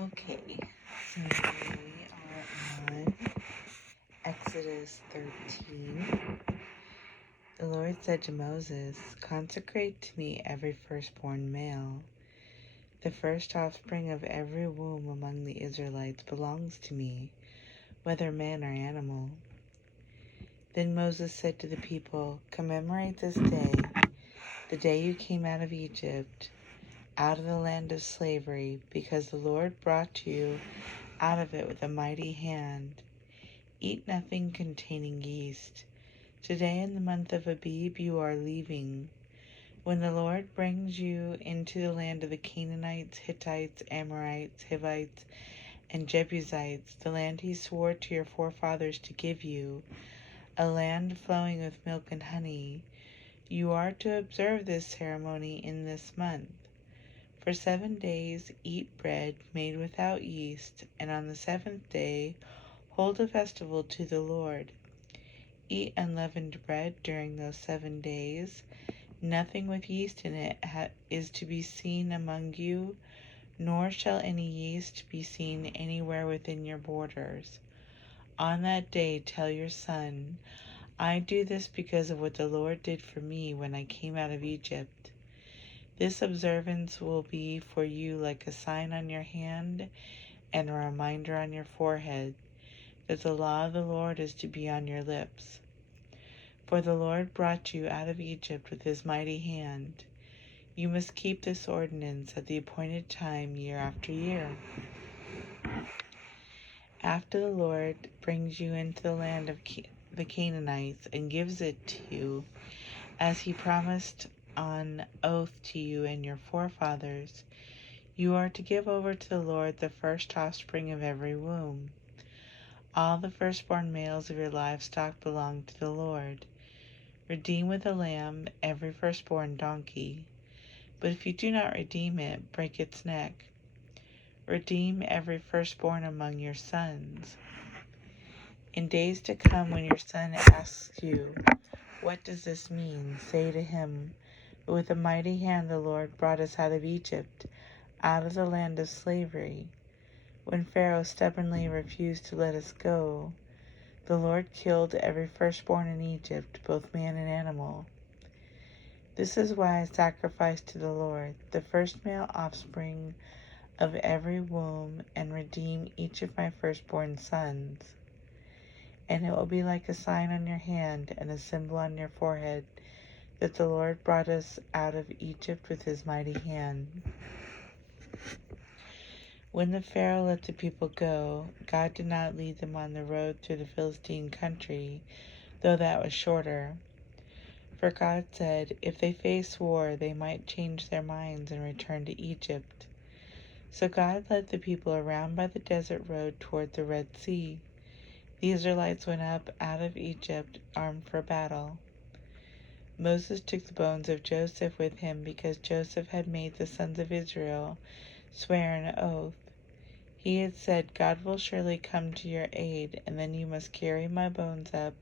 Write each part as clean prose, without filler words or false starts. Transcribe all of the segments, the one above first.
Okay, so we are on Exodus 13. The Lord said to Moses, "Consecrate to me every firstborn male. The first offspring of every womb among the Israelites belongs to me, whether man or animal." Then Moses said to the people, "Commemorate this day, the day you came out of Egypt, out of the land of slavery, because the Lord brought you out of it with a mighty hand. Eat nothing containing yeast. Today in the month of Abib you are leaving. When the Lord brings you into the land of the Canaanites, Hittites, Amorites, Hivites, and Jebusites, the land he swore to your forefathers to give you, a land flowing with milk and honey, you are to observe this ceremony in this month. For 7 days eat bread made without yeast, and on the seventh day hold a festival to the Lord. Eat unleavened bread during those 7 days. Nothing with yeast in it is to be seen among you, nor shall any yeast be seen anywhere within your borders. On that day tell your son, 'I do this because of what the Lord did for me when I came out of Egypt.' This observance will be for you like a sign on your hand and a reminder on your forehead, that the law of the Lord is to be on your lips. For the Lord brought you out of Egypt with his mighty hand. You must keep this ordinance at the appointed time year after year. After the Lord brings you into the land of the Canaanites and gives it to you, as he promised on oath to you and your forefathers, you are to give over to the Lord the first offspring of every womb. All the firstborn males of your livestock belong to the Lord. Redeem with a lamb every firstborn donkey. But if you do not redeem it, break its neck. Redeem every firstborn among your sons. In days to come, when your son asks you, 'What does this mean?' say to him, 'With a mighty hand the Lord brought us out of Egypt, out of the land of slavery. When Pharaoh stubbornly refused to let us go, the Lord killed every firstborn in Egypt, both man and animal. This is why I sacrifice to the Lord the first male offspring of every womb and redeem each of my firstborn sons. And it will be like a sign on your hand and a symbol on your forehead that the Lord brought us out of Egypt with his mighty hand.'" When the Pharaoh let the people go, God did not lead them on the road through the Philistine country, though that was shorter. For God said, if they face war, they might change their minds and return to Egypt. So God led the people around by the desert road toward the Red Sea. The Israelites went up out of Egypt, armed for battle. Moses took the bones of Joseph with him because Joseph had made the sons of Israel swear an oath. He had said, "God will surely come to your aid, and then you must carry my bones up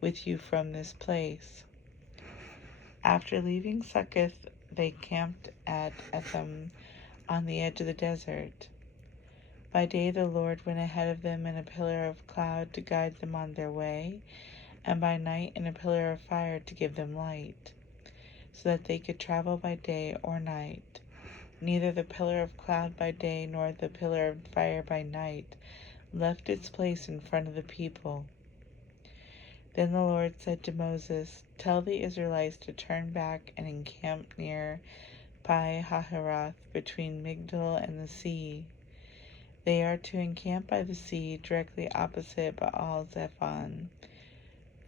with you from this place." After leaving Succoth, they camped at Etham on the edge of the desert. By day the Lord went ahead of them in a pillar of cloud to guide them on their way, and by night in a pillar of fire to give them light, so that they could travel by day or night. Neither the pillar of cloud by day nor the pillar of fire by night left its place in front of the people. Then the Lord said to Moses, "Tell the Israelites to turn back and encamp near Pi-hahiroth, between Migdol and the sea. They are to encamp by the sea, directly opposite Baal-zephon.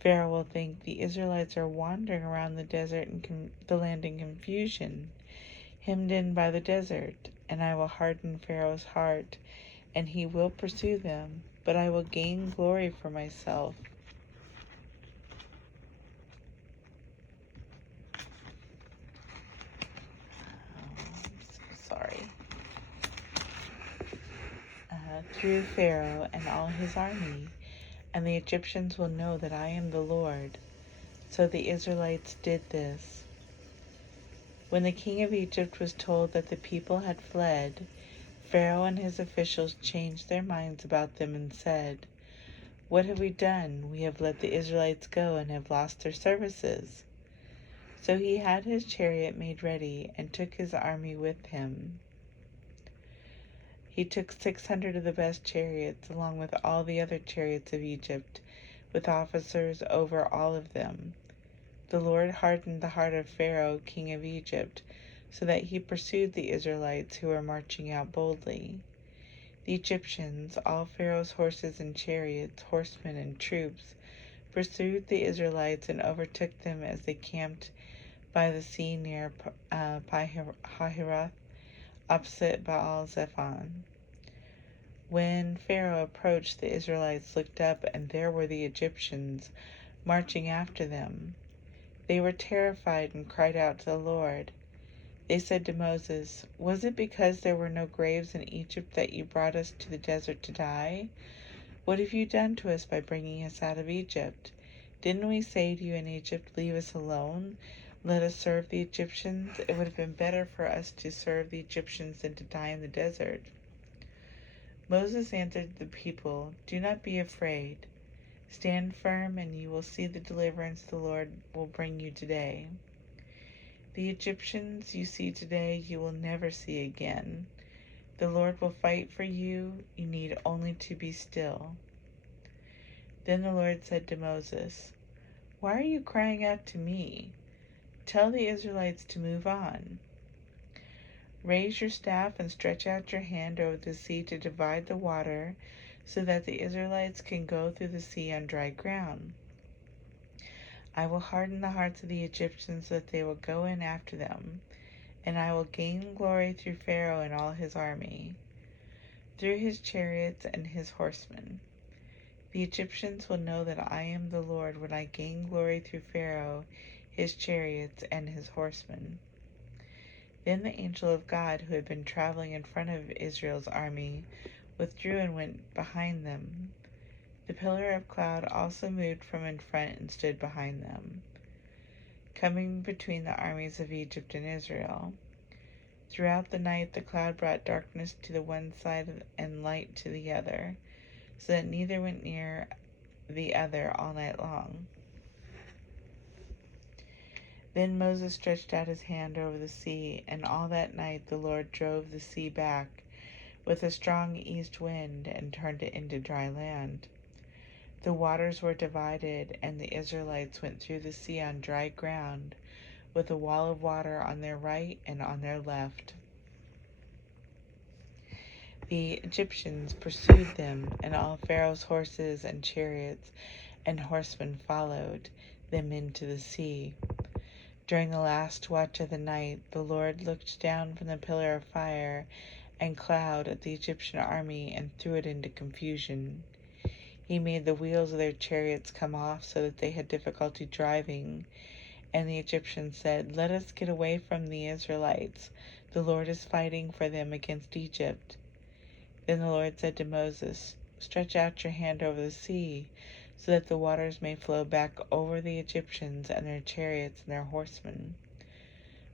Pharaoh will think the Israelites are wandering around the desert and the land in confusion, hemmed in by the desert, and I will harden Pharaoh's heart, and he will pursue them, but I will gain glory for myself." Sorry. "Through Pharaoh and all his army, and the Egyptians will know that I am the Lord." So the Israelites did this. When the king of Egypt was told that the people had fled, Pharaoh and his officials changed their minds about them and said, "What have we done? We have let the Israelites go and have lost their services." So he had his chariot made ready and took his army with him. He took 600 of the best chariots, along with all the other chariots of Egypt, with officers over all of them. The Lord hardened the heart of Pharaoh, king of Egypt, so that he pursued the Israelites who were marching out boldly. The Egyptians, all Pharaoh's horses and chariots, horsemen and troops, pursued the Israelites and overtook them as they camped by the sea near Hahiroth, opposite Baal-zephon. When Pharaoh approached, the Israelites looked up, and there were the Egyptians marching after them. They were terrified and cried out to the Lord. They said to Moses, "Was it because there were no graves in Egypt that you brought us to the desert to die? What have you done to us by bringing us out of Egypt? Didn't we say to you in Egypt, 'Leave us alone, let us serve the Egyptians'? It would have been better for us to serve the Egyptians than to die in the desert." Moses answered the people, "Do not be afraid. Stand firm, and you will see the deliverance the Lord will bring you today. The Egyptians you see today, you will never see again. The Lord will fight for you. You need only to be still." Then the Lord said to Moses, "Why are you crying out to me? Tell the Israelites to move on. Raise your staff and stretch out your hand over the sea to divide the water, so that the Israelites can go through the sea on dry ground. I will harden the hearts of the Egyptians so that they will go in after them, and I will gain glory through Pharaoh and all his army, through his chariots and his horsemen. The Egyptians will know that I am the Lord when I gain glory through Pharaoh, his chariots, and his horsemen." Then the angel of God, who had been traveling in front of Israel's army, withdrew and went behind them. The pillar of cloud also moved from in front and stood behind them, coming between the armies of Egypt and Israel. Throughout the night the cloud brought darkness to the one side and light to the other, so that neither went near the other all night long. Then Moses stretched out his hand over the sea, and all that night the Lord drove the sea back with a strong east wind and turned it into dry land. The waters were divided, and the Israelites went through the sea on dry ground, with a wall of water on their right and on their left. The Egyptians pursued them, and all Pharaoh's horses and chariots and horsemen followed them into the sea. During the last watch of the night, the Lord looked down from the pillar of fire and cloud at the Egyptian army and threw it into confusion. He made the wheels of their chariots come off so that they had difficulty driving, and the Egyptians said, "Let us get away from the Israelites. The Lord is fighting for them against Egypt." Then the Lord said to Moses, "Stretch out your hand over the sea, so that the waters may flow back over the Egyptians and their chariots and their horsemen."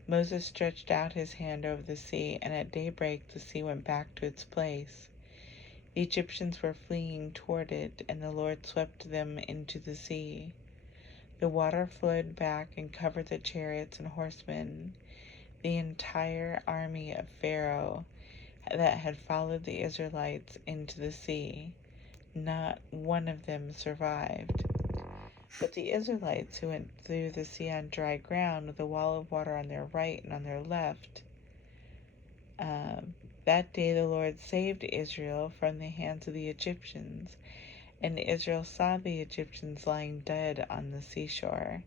Moses stretched out his hand over the sea, and at daybreak the sea went back to its place. The Egyptians were fleeing toward it, and the Lord swept them into the sea. The water flowed back and covered the chariots and horsemen, the entire army of Pharaoh that had followed the Israelites into the sea. Not one of them survived. But the Israelites who went through the sea on dry ground with a wall of water on their right and on their left, that day the Lord saved Israel from the hands of the Egyptians, and Israel saw the Egyptians lying dead on the seashore.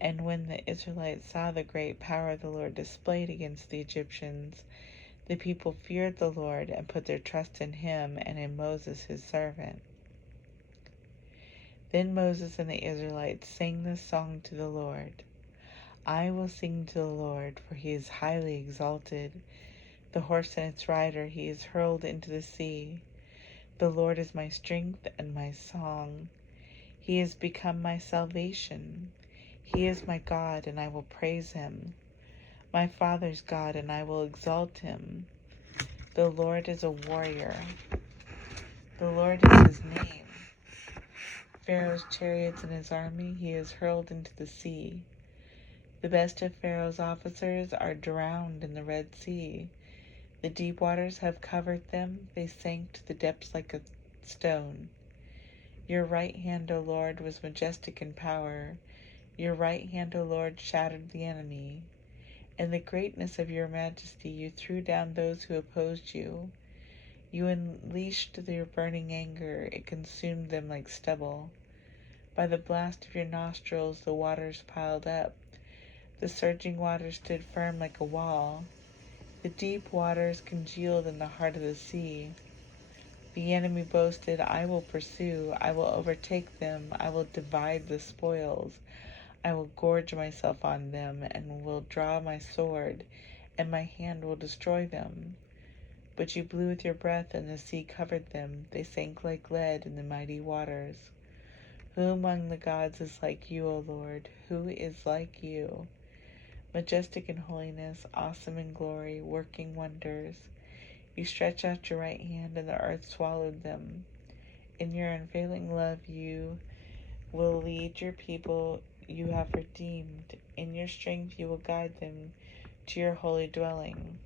And when the Israelites saw the great power the Lord displayed against the Egyptians, the people feared the Lord and put their trust in him and in Moses his servant. Then Moses and the Israelites sang this song to the Lord. "I will sing to the Lord, for he is highly exalted. The horse and its rider he is hurled into the sea. The Lord is my strength and my song. He has become my salvation. He is my God, and I will praise him, my father's God, and I will exalt him. The Lord is a warrior. The Lord is his name. Pharaoh's chariots and his army he has hurled into the sea. The best of Pharaoh's officers are drowned in the Red Sea. The deep waters have covered them. They sank to the depths like a stone. Your right hand, O Lord, was majestic in power. Your right hand, O Lord, shattered the enemy. In the greatness of your majesty, you threw down those who opposed you. You unleashed your burning anger. It consumed them like stubble. By the blast of your nostrils, the waters piled up. The surging waters stood firm like a wall. The deep waters congealed in the heart of the sea. The enemy boasted, I will pursue, I will overtake them, I will divide the spoils. I will gorge myself on them, and will draw my sword, and my hand will destroy them. But you blew with your breath, and the sea covered them. They sank like lead in the mighty waters. Who among the gods is like you, O Lord? Who is like you? Majestic in holiness, awesome in glory, working wonders. You stretched out your right hand, and the earth swallowed them. In your unfailing love you will lead your people you have redeemed. In your strength you will guide them to your holy dwelling.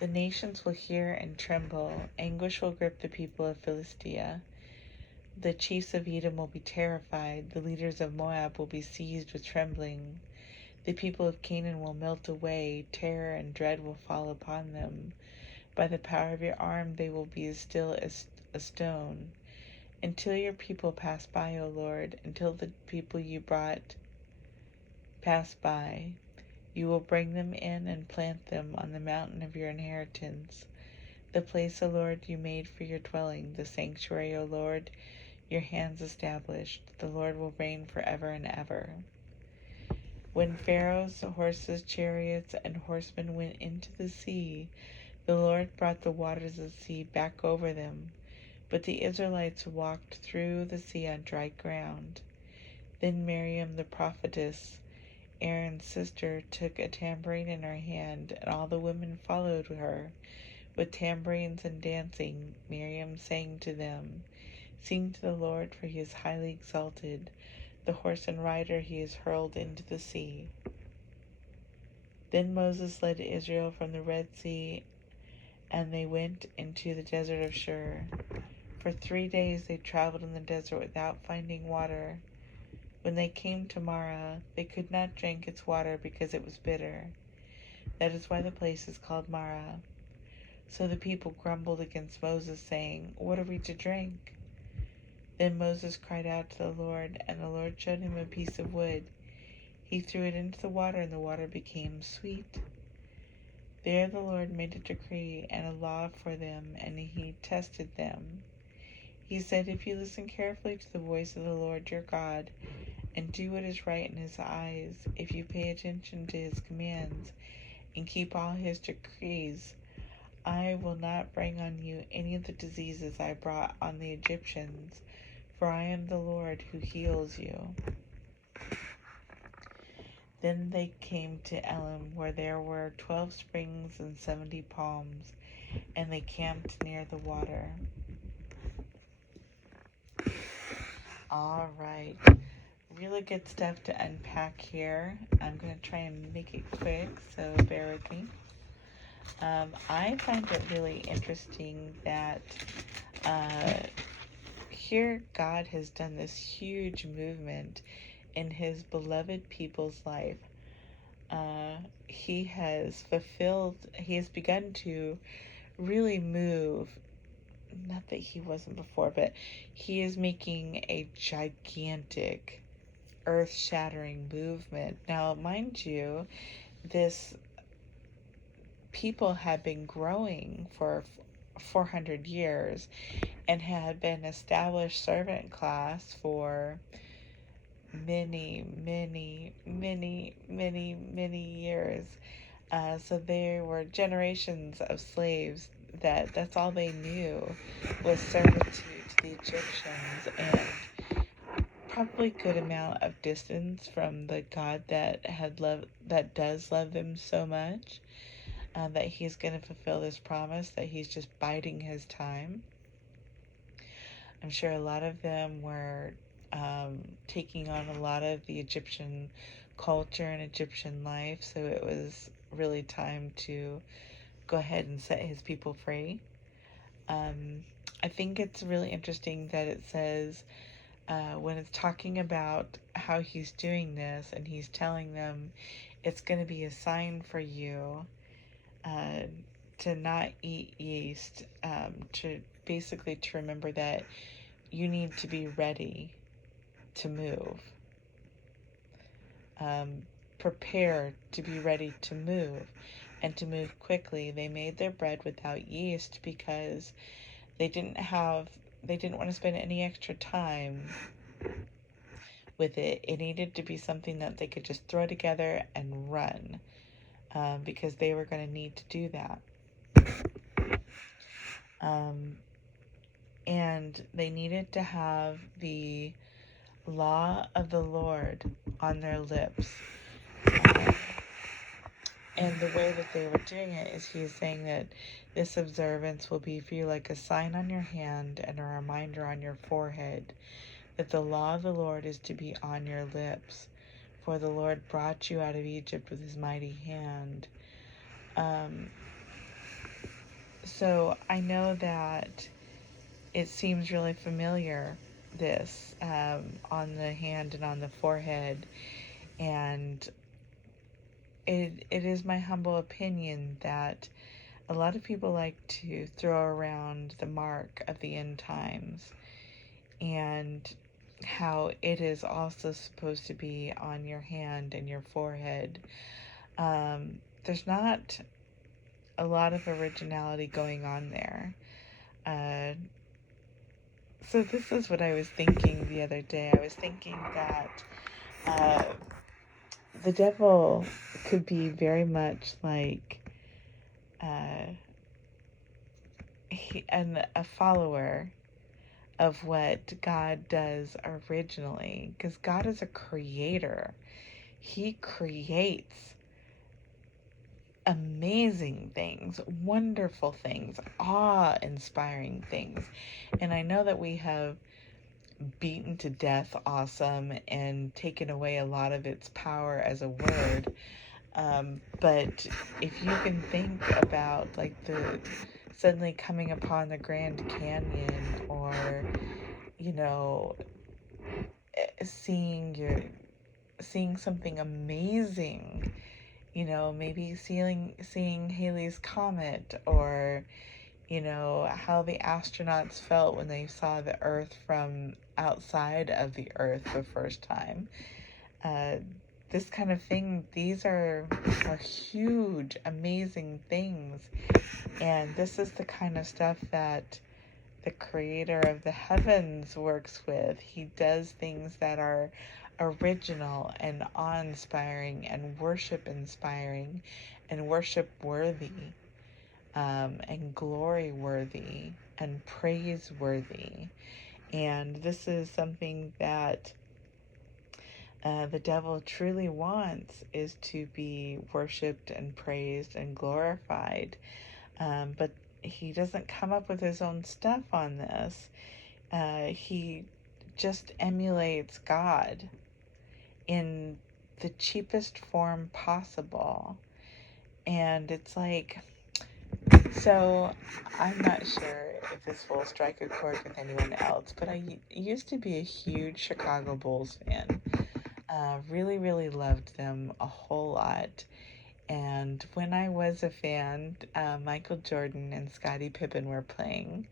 The nations will hear and tremble. Anguish will grip the people of Philistia. The chiefs of Edom will be terrified. The leaders of Moab will be seized with trembling. The people of Canaan will melt away. Terror and dread will fall upon them. By the power of your arm they will be as still as a stone. Until your people pass by, O Lord, until the people you brought pass by, you will bring them in and plant them on the mountain of your inheritance. The place, O Lord, you made for your dwelling, the sanctuary, O Lord, your hands established. The Lord will reign forever and ever. When Pharaoh's horses, chariots, and horsemen went into the sea, the Lord brought the waters of the sea back over them. But the Israelites walked through the sea on dry ground. Then Miriam the prophetess, Aaron's sister, took a tambourine in her hand, and all the women followed her. With tambourines and dancing, Miriam sang to them, Sing to the Lord, for he is highly exalted. The horse and rider he has hurled into the sea. Then Moses led Israel from the Red Sea, and they went into the desert of Shur. For 3 days they traveled in the desert without finding water. When they came to Marah, they could not drink its water because it was bitter. That is why the place is called Marah. So the people grumbled against Moses, saying, What are we to drink? Then Moses cried out to the Lord, and the Lord showed him a piece of wood. He threw it into the water, and the water became sweet. There the Lord made a decree and a law for them, and he tested them. He said, If you listen carefully to the voice of the Lord your God, and do what is right in his eyes, if you pay attention to his commands, and keep all his decrees, I will not bring on you any of the diseases I brought on the Egyptians, for I am the Lord who heals you. Then they came to Elim, where there were 12 springs and 70 palms, and they camped near the water. All right, really good stuff to unpack here. I'm going to try and make it quick, so bear with me. I find it really interesting that here God has done this huge movement in his beloved people's life. He has begun to really move. Not that he wasn't before, but he is making a gigantic, earth-shattering movement. Now, mind you, this people had been growing for 400 years and had been established servant class for many years. So there were generations of slaves that's all they knew was servitude to the Egyptians, and probably good amount of distance from the God that does love them so much. that he's going to fulfill this promise, that he's just biding his time. I'm sure a lot of them were taking on a lot of the Egyptian culture and Egyptian life, so it was really time to go ahead and set his people free. I think it's really interesting that it says when it's talking about how he's doing this, and he's telling them it's going to be a sign for you uh, to not eat yeast, to basically to remember that you need to be ready to move. Prepare to be ready to move and to move quickly. They made their bread without yeast because they didn't want to spend any extra time with it. It needed to be something that they could just throw together and run, because they were going to need to do that. And they needed to have the law of the Lord on their lips. And the way that they were doing it is he's saying that this observance will be for you like a sign on your hand and a reminder on your forehead that the law of the Lord is to be on your lips. For the Lord brought you out of Egypt with his mighty hand. So I know that it seems really familiar, this on the hand and on the forehead. And it is my humble opinion that a lot of people like to throw around the mark of the end times and how it is also supposed to be on your hand and your forehead. There's not a lot of originality going on there. So this is what I was thinking the other day. I was thinking that the devil could be very much like a follower of what God does originally, because God is a creator. He creates amazing things, wonderful things, awe-inspiring things. And I know that we have beaten to death awesome and taken away a lot of its power as a word. But if you can think about like the suddenly coming upon the Grand Canyon, or seeing something amazing, maybe seeing Halley's Comet, or how the astronauts felt when they saw the Earth from outside of the Earth the first time. This kind of thing, these are huge, amazing things. And this is the kind of stuff that the creator of the heavens works with. He does things that are original and awe-inspiring and worship-inspiring and worship-worthy, and glory-worthy and praise-worthy. And this is something that the devil truly wants, is to be worshipped and praised and glorified. But he doesn't come up with his own stuff on this. He just emulates God in the cheapest form possible. And it's like, so I'm not sure if this will strike a chord with anyone else, but I used to be a huge Chicago Bulls fan. Really, really loved them a whole lot. And when I was a fan, Michael Jordan and Scottie Pippen were playing.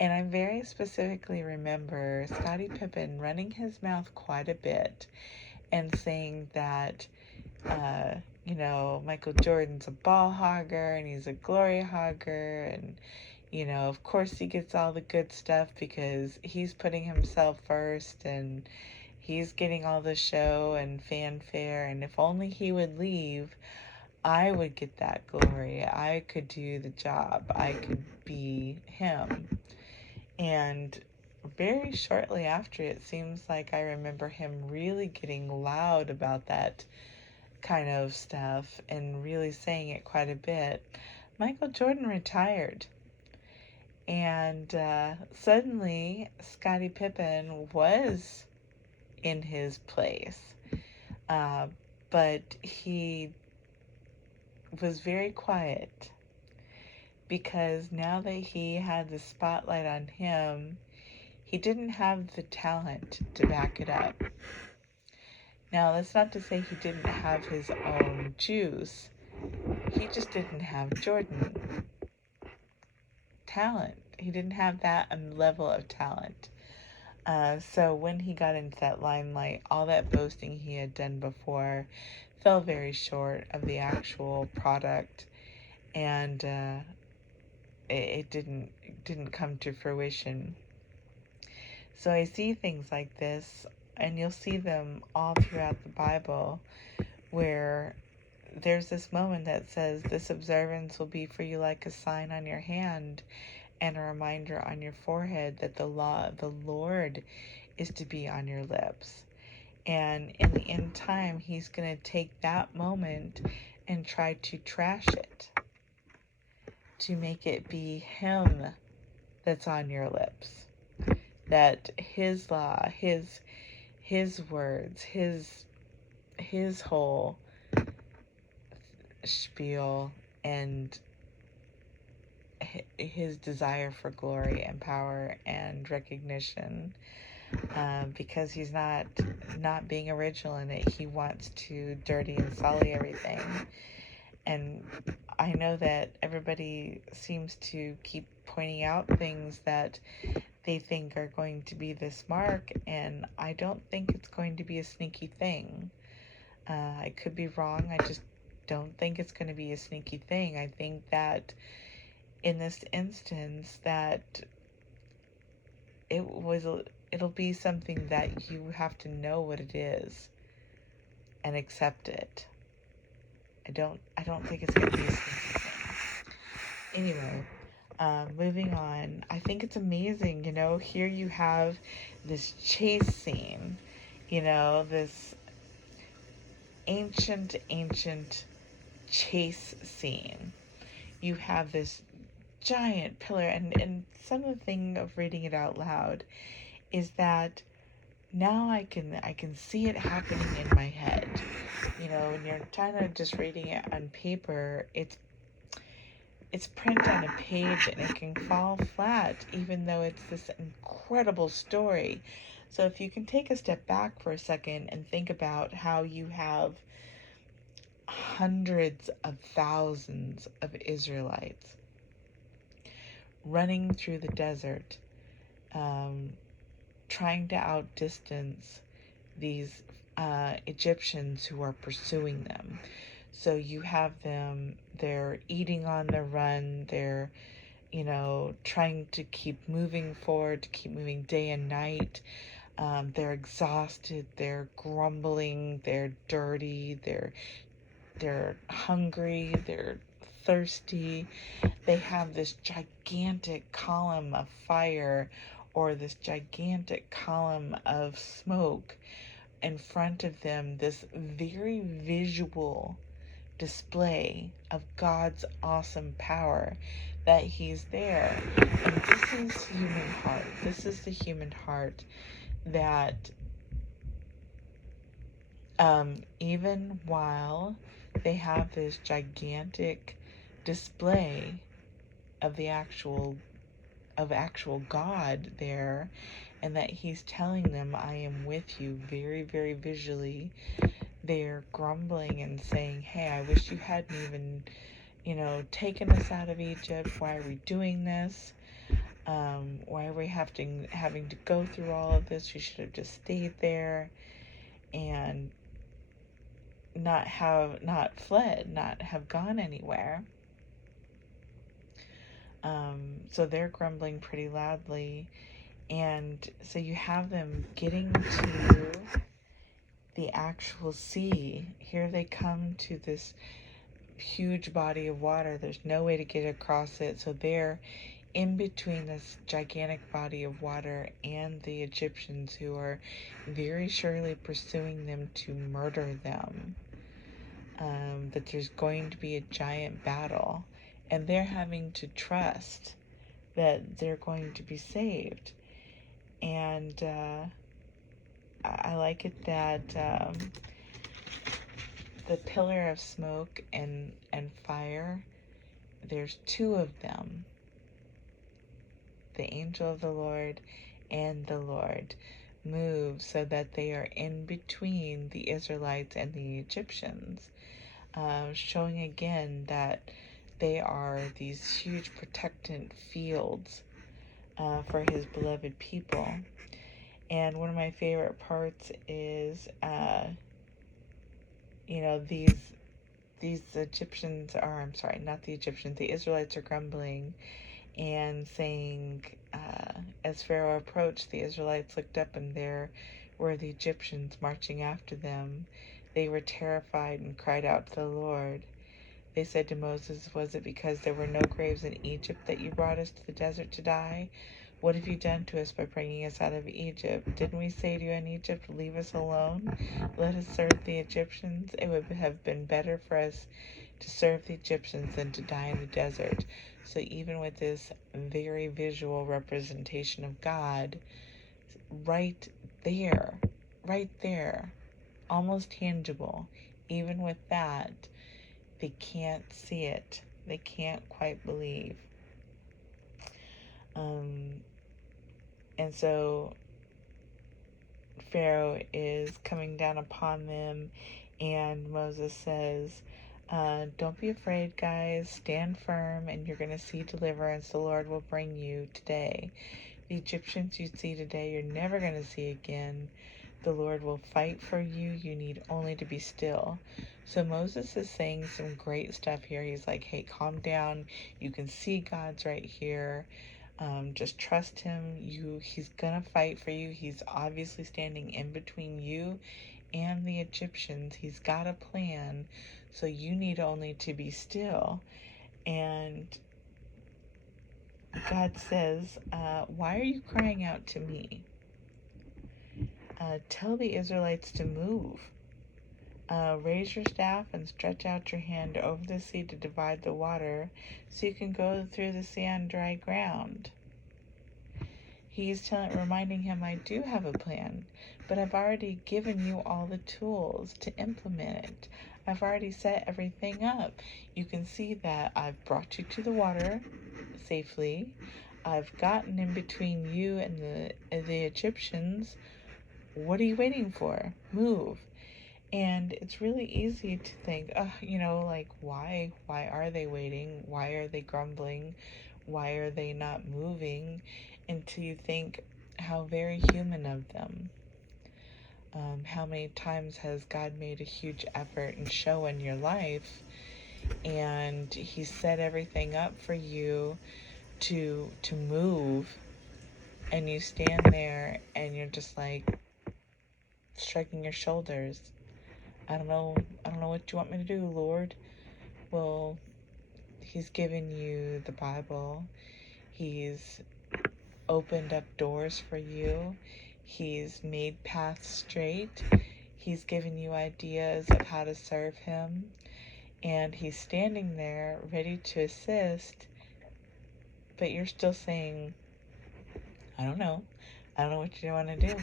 And I very specifically remember Scottie Pippen running his mouth quite a bit and saying that, Michael Jordan's a ball hogger and he's a glory hogger. And, of course he gets all the good stuff because he's putting himself first and he's getting all the show and fanfare. And if only he would leave, I would get that glory. I could do the job. I could be him. And very shortly after, it seems like I remember him really getting loud about that kind of stuff and really saying it quite a bit, Michael Jordan retired. And suddenly, Scottie Pippen was in his place. Uh, but he was very quiet because now that he had the spotlight on him, he didn't have the talent to back it up. Now, that's not to say he didn't have his own juice. He just didn't have Jordan talent. He didn't have that level of talent. So when he got into that limelight, all that boasting he had done before fell very short of the actual product, and it didn't come to fruition. So I see things like this, and you'll see them all throughout the Bible, where there's this moment that says, "This observance will be for you like a sign on your hand and a reminder on your forehead that the law of the Lord is to be on your lips." And in the end time, he's going to take that moment and try to trash it, to make it be him that's on your lips. That his law, his words, his whole spiel, and his desire for glory and power and recognition, because he's not being original in it. He wants to dirty and sully everything. And I know that everybody seems to keep pointing out things that they think are going to be this mark, and I don't think it's going to be a sneaky thing. I could be wrong. I just don't think it's going to be a sneaky thing. I think that in this instance that it'll be something that you have to know what it is and accept it. I don't think it's going to be a sneaky thing. Anyway, moving on. I think it's amazing, here you have this chase scene, this ancient chase scene. You have this giant pillar, and some of the thing of reading it out loud is that now I can see it happening in my head. When you're kind of just reading it on paper, it's print on a page and it can fall flat, even though it's this incredible story. So if you can take a step back for a second and think about how you have hundreds of thousands of Israelites running through the desert, trying to outdistance these Egyptians who are pursuing them. So you have them, they're eating on the run, they're, trying to keep moving forward, to keep moving day and night. They're exhausted, they're grumbling, they're dirty, they're hungry, they're thirsty. They have this gigantic column of fire or this gigantic column of smoke in front of them, this very visual display of God's awesome power, that he's there. And this is human heart. This is the human heart that even while they have this gigantic display of the actual God there, and that he's telling them, "I am with you," very, very visually, they're grumbling and saying, "Hey, I wish you hadn't even, taken us out of Egypt. Why are we doing this? Why are we having to go through all of this? We should have just stayed there and not fled, not have gone anywhere." So they're grumbling pretty loudly. And so you have them getting to the actual sea. Here they come to this huge body of water. There's no way to get across it. So they're in between this gigantic body of water and the Egyptians, who are very surely pursuing them to murder them. that there's going to be a giant battle, and they're having to trust that they're going to be saved. And I like it that the pillar of smoke and fire, there's two of them, the angel of the Lord and the Lord, move so that they are in between the Israelites and the Egyptians, showing again that they are these huge protectant fields for his beloved people. And one of my favorite parts is, these Egyptians are, I'm sorry, not the Egyptians, the Israelites are grumbling and saying, as Pharaoh approached, the Israelites looked up and there were the Egyptians marching after them. They were terrified and cried out to the Lord. They said to Moses, "Was it because there were no graves in Egypt that you brought us to the desert to die? What have you done to us by bringing us out of Egypt? Didn't we say to you in Egypt, 'Leave us alone. Let us serve the Egyptians'? It would have been better for us to serve the Egyptians than to die in the desert." So even with this very visual representation of God, right there, almost tangible, even with that, they can't see it. They can't quite believe. And so Pharaoh is coming down upon them, and Moses says, "Don't be afraid, guys. Stand firm, and you're going to see deliverance the Lord will bring you today. The Egyptians you see today, you're never going to see again. The Lord will fight for you. You need only to be still." So Moses is saying some great stuff here. He's like, hey, calm down. You can see God's right here. Just trust him. He's gonna fight for you. He's obviously standing in between you and the Egyptians. He's got a plan. So you need only to be still. And God says, why are you crying out to me? Tell the Israelites to move. Raise your staff and stretch out your hand over the sea to divide the water so you can go through the sea on dry ground. He's reminding him, I do have a plan, but I've already given you all the tools to implement it. I've already set everything up. You can see that I've brought you to the water safely. I've gotten in between you and the Egyptians. What are you waiting for? Move. And it's really easy to think, like, why are they waiting? Why are they grumbling? Why are they not moving? Until you think how very human of them. How many times has God made a huge effort and show in your life, and he set everything up for you to move, and you stand there and you're just like shrugging your shoulders. I don't know what you want me to do, Lord. Well, he's given you the Bible. He's opened up doors for you. He's made paths straight. He's given you ideas of how to serve him. And he's standing there ready to assist. But you're still saying, I don't know. I don't know what you want to do.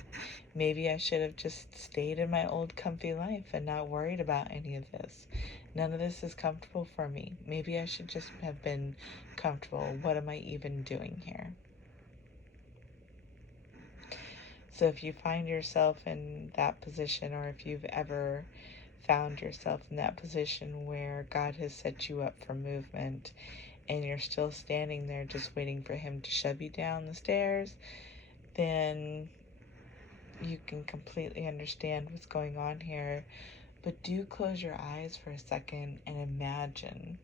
Maybe I should have just stayed in my old comfy life and not worried about any of this. None of this is comfortable for me. Maybe I should just have been comfortable. What am I even doing here? So if you find yourself in that position, or if you've ever found yourself in that position where God has set you up for movement and you're still standing there just waiting for him to shove you down the stairs, then you can completely understand what's going on here. But do close your eyes for a second and imagine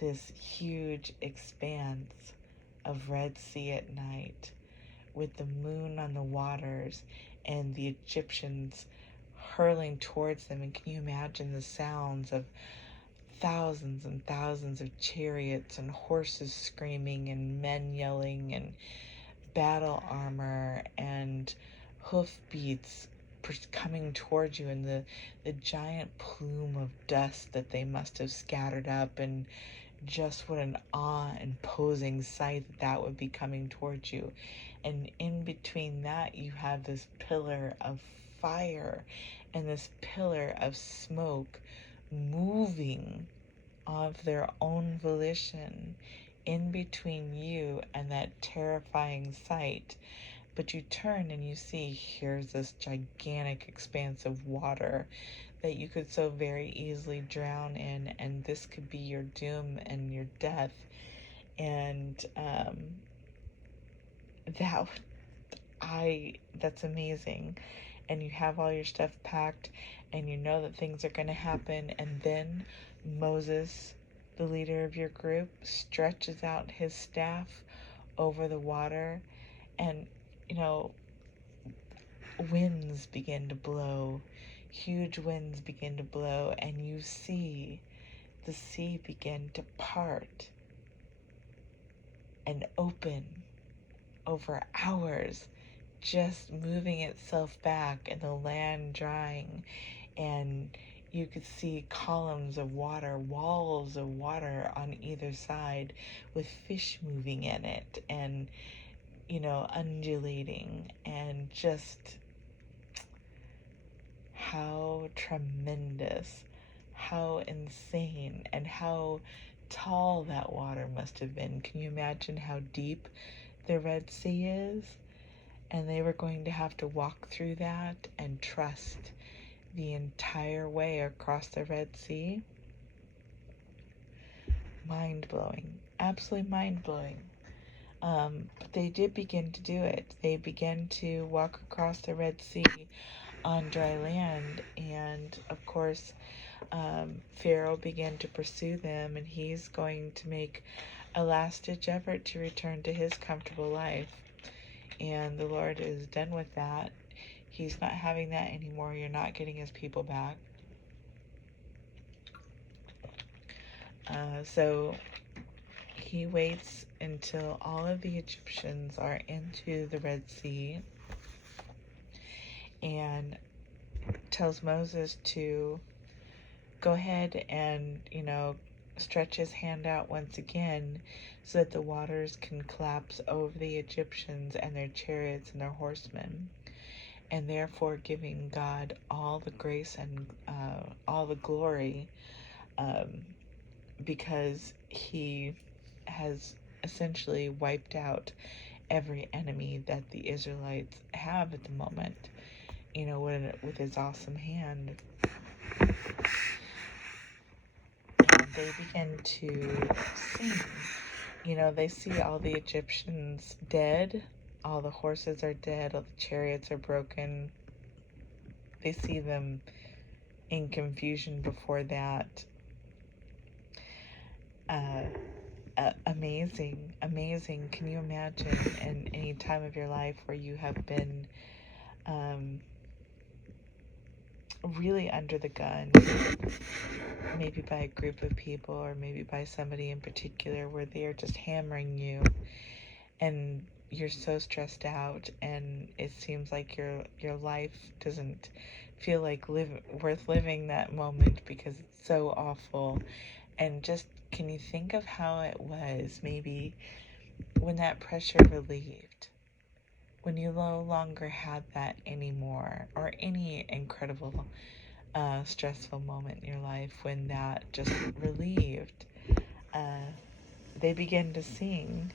this huge expanse of Red Sea at night, with the moon on the waters and the Egyptians hurling towards them. And can you imagine the sounds of thousands and thousands of chariots and horses screaming and men yelling and battle armor and hoofbeats coming towards you, and the giant plume of dust that they must have scattered up, and just what an awe-imposing sight that would be coming towards you. And in between that, you have this pillar of fire and this pillar of smoke moving of their own volition in between you and that terrifying sight. But you turn and you see, here's this gigantic expanse of water that you could so very easily drown in, and this could be your doom and your death. And that's amazing. And you have all your stuff packed, and you know that things are going to happen. And then Moses, the leader of your group, stretches out his staff over the water, and winds begin to blow, huge winds begin to blow, and you see the sea begin to part and open over hours, just moving itself back, and the land drying, and you could see columns of water, walls of water on either side, with fish moving in it, and undulating, and just how tremendous, how insane, and how tall that water must have been. Can you imagine how deep the Red Sea is? And they were going to have to walk through that and trust the entire way across the Red Sea. Mind-blowing, absolutely mind-blowing. But they did begin to do it. They began to walk across the Red Sea on dry land, and of course Pharaoh began to pursue them, and he's going to make a last-ditch effort to return to his comfortable life. And the Lord is done with that. He's not having that anymore. You're not getting his people back. So he waits until all of the Egyptians are into the Red Sea, and tells Moses to go ahead and, stretch his hand out once again so that the waters can collapse over the Egyptians and their chariots and their horsemen, and therefore giving God all the grace and all the glory, because he has essentially wiped out every enemy that the Israelites have at the moment, with his awesome hand. And they begin to sing. They see all the Egyptians dead, all the horses are dead, all the chariots are broken. They see them in confusion before that. Amazing. Can you imagine in any time of your life where you have been really under the gun, maybe by a group of people, or maybe by somebody in particular, where they are just hammering you, and you're so stressed out, and it seems like your life doesn't feel like worth living that moment because it's so awful. And just, can you think of how it was maybe when that pressure relieved, when you no longer had that anymore, or any incredible stressful moment in your life when that just relieved? They began to sing.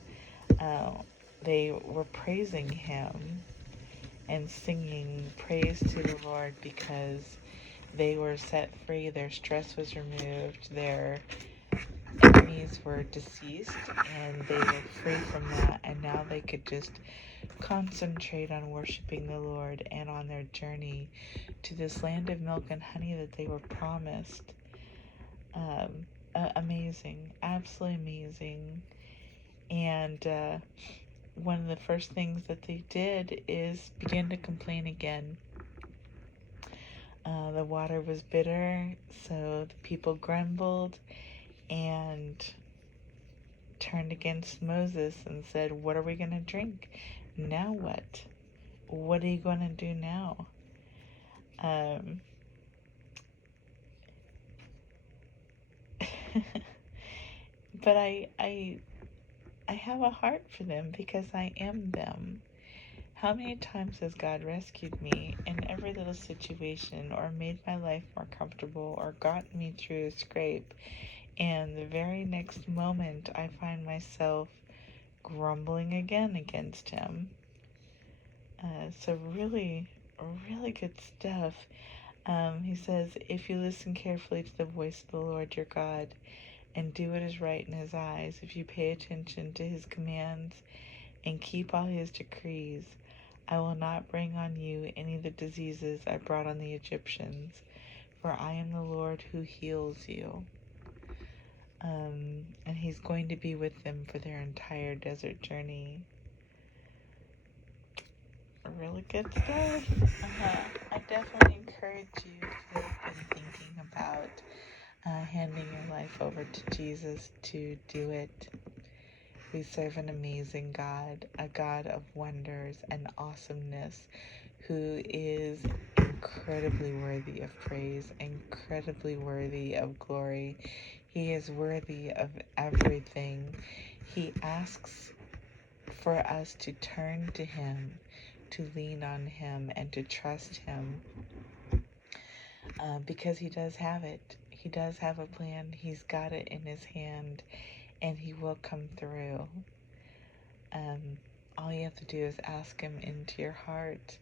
They were praising him and singing praise to the Lord because they were set free, their stress was removed, their enemies were deceased, and they were free from that, and now they could just concentrate on worshiping the Lord and on their journey to this land of milk and honey that they were promised. Amazing, absolutely amazing. And one of the first things that they did is begin to complain again. The water was bitter, so the people grumbled and turned against Moses and said, "What are we going to drink? Now what? What are you going to do now?" Um, but I have a heart for them because I am them. How many times has God rescued me in every little situation or made my life more comfortable or gotten me through a scrape, and the very next moment I find myself grumbling again against him. So really, really good stuff. He says, if you listen carefully to the voice of the Lord your God and do what is right in his eyes, if you pay attention to his commands and keep all his decrees, I will not bring on you any of the diseases I brought on the Egyptians, for I am the Lord who heals you. And he's going to be with them for their entire desert journey. Really good stuff. I definitely encourage you, if you've been thinking about handing your life over to Jesus, to do it. We serve an amazing God, a God of wonders and awesomeness, who is incredibly worthy of praise, incredibly worthy of glory. He is worthy of everything. He asks for us to turn to him, to lean on him, and to trust him, because he does have it. He does have a plan. He's got it in his hand, and he will come through. All you have to do is ask him into your heart,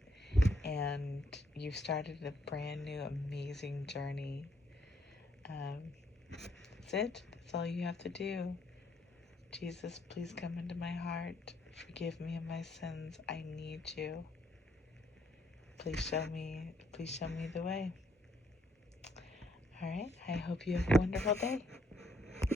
and you've started a brand new, amazing journey. That's it. That's all you have to do. Jesus, please come into my heart. Forgive me of my sins. I need you. Please show me the way. All right. I hope you have a wonderful day.